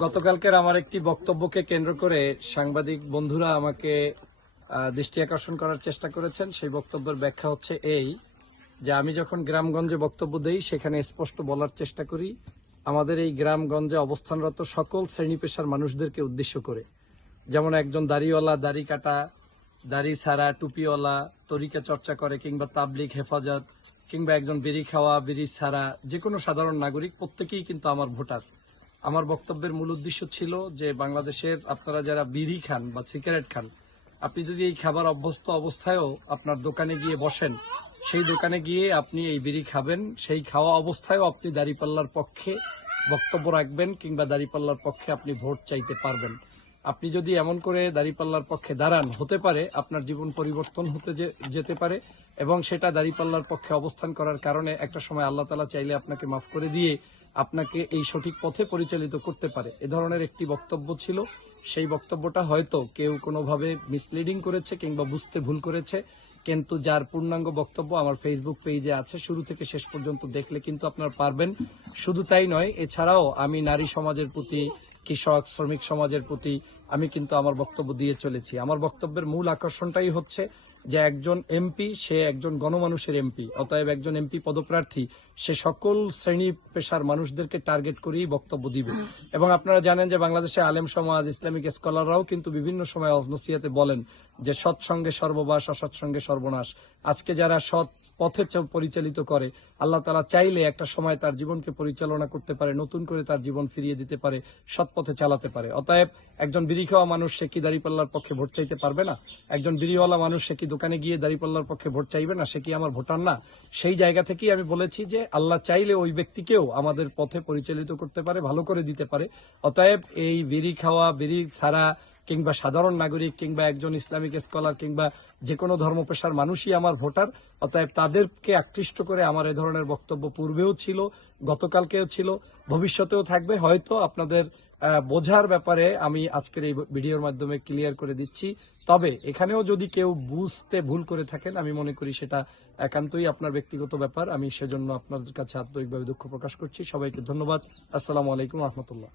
গতকালকের আমার একটি বক্তব্যকে কেন্দ্র করে সাংবাদিক বন্ধুরা আমাকে দৃষ্টি আকর্ষণ করার চেষ্টা করেছেন। সেই বক্তব্যের ব্যাখ্যা হচ্ছে এই যে আমি যখন গ্রামগঞ্জে বক্তব্য দেই সেখানে স্পষ্ট বলার চেষ্টা করি আমাদের এই গ্রামগঞ্জে অবস্থানরত সকল শ্রেণী পেশার মানুষদেরকে উদ্দেশ্য করে, যেমন একজন দাড়িওয়ালা, দাড়ি কাটা, দাড়ি ছাড়া, টুপিওয়ালা, তরিকা চর্চা করে, কিংবা তাবলিগ, হেফাজত, কিংবা একজন বিড়ি খাওয়া, বিড়ি ছাড়া যে কোনো সাধারণ নাগরিক, প্রত্যেকেই কিন্তু আমার ভোটার। আমার বক্তব্যের মূল উদ্দেশ্য ছিল যে বাংলাদেশের আপনারা যারা বিড়ি খান বা সিগারেট খান, আপনি যদি এই খাবার অভ্যস্ত অবস্থায়ও আপনার দোকানে গিয়ে বসেন, সেই দোকানে গিয়ে আপনি এই বিড়ি খাবেন, সেই খাওয়া অবস্থায়ও আপনি দাঁড়িপাল্লার পক্ষে বক্তব্য রাখবেন কিংবা দাঁড়িপাল্লার পক্ষে আপনি ভোট চাইতে পারবেন। আপনি যদি এমন করে দাঁড়িপাল্লার পক্ষে দাঁড়ান, হতে পারে আপনার জীবন পরিবর্তন হতে যেতে পারে, এবং সেটা দাঁড়িপাল্লার পক্ষে অবস্থান করার কারণে একটা সময় আল্লাহ তাআলা চাইলে আপনাকে মাফ করে দিয়ে আপনাকে এই সঠিক পথে পরিচালিত করতে পারে। এ ধরনের একটি বক্তব্য ছিল। সেই বক্তব্যটা হয়তো কেউ কোনোভাবে মিসলিডিং করেছে কিংবা বুঝতে ভুল করেছে, কিন্তু যার পূর্ণাঙ্গ বক্তব্য আমার ফেসবুক পেজে আছে, শুরু থেকে শেষ পর্যন্ত দেখলে কিন্তু আপনারা পারবেন। শুধু তাই নয়, এছাড়াও আমি নারী সমাজের প্রতি, কৃষক শ্রমিক সমাজের প্রতি আমি কিন্তু আমার বক্তব্য দিয়ে চলেছি। আমার বক্তব্যের মূল আকর্ষণটাই হচ্ছে যে একজন এমপি, সে একজন গণমানুষের এমপি, অতএব একজন এমপি পদপ্রার্থী সে সকল শ্রেণী পেশার মানুষদেরকে টার্গেট করেই বক্তব্য দিবে। এবং আপনারা জানেন যে বাংলাদেশে আলেম সমাজ, ইসলামিক স্কলাররাও কিন্তু বিভিন্ন সময় অজনসিয়াতে বলেন যে সৎসঙ্গে সর্ববাস, অসৎসঙ্গে সর্বনাশ। আজকে যারা সৎ পথে পরিচালিত করে, আল্লাহ তাআলা চাইলে একটা সময় তার জীবনকে পরিচালনা করতে পারে, নতুন করে তার জীবন ফিরিয়ে দিতে পারে, সৎ পথে চালাতে পারে। অতএব একজন বিড়ি খাওয়া মানুষ সে কি দাঁড়িপাল্লার পক্ষে ভোট চাইতে পারবে না? একজন বিড়িওয়ালা মানুষ সে কি দোকানে গিয়ে দাঁড়িপাল্লার পক্ষে ভোট চাইবে না? সে কি আমার ভোটার না? সেই জায়গা থেকেই আমি বলেছি যে আল্লাহ চাইলে ওই ব্যক্তিকেও আমাদের পথে পরিচালিত করতে পারে, ভালো করে দিতে পারে। অতএব এই বিড়ি খাওয়া, বিড়ি ছাড়া, কিংবা সাধারণ নাগরিক, কিংবা একজন ইসলামিক স্কলার, কিংবা যে কোনো ধর্মপেশার মানুষই আমার ভোটার। অতএব তাদেরকে আকৃষ্ট করে আমার এ ধরনের বক্তব্য পূর্বেও ছিল, গতকালকেও ছিল, ভবিষ্যতেও থাকবে। হয়তো আপনাদের বোঝার ব্যাপারে আমি আজকের এই ভিডিওর মাধ্যমে ক্লিয়ার করে দিচ্ছি। তবে এখানেও যদি কেউ বুঝতে ভুল করে থাকেন, আমি মনে করি সেটা একান্তই আপনার ব্যক্তিগত ব্যাপার। আমি সেজন্য আপনাদের কাছে আন্তরিকভাবে দুঃখ প্রকাশ করছি। সবাইকে ধন্যবাদ। আসসালামু আলাইকুম রহমতুল্লাহ।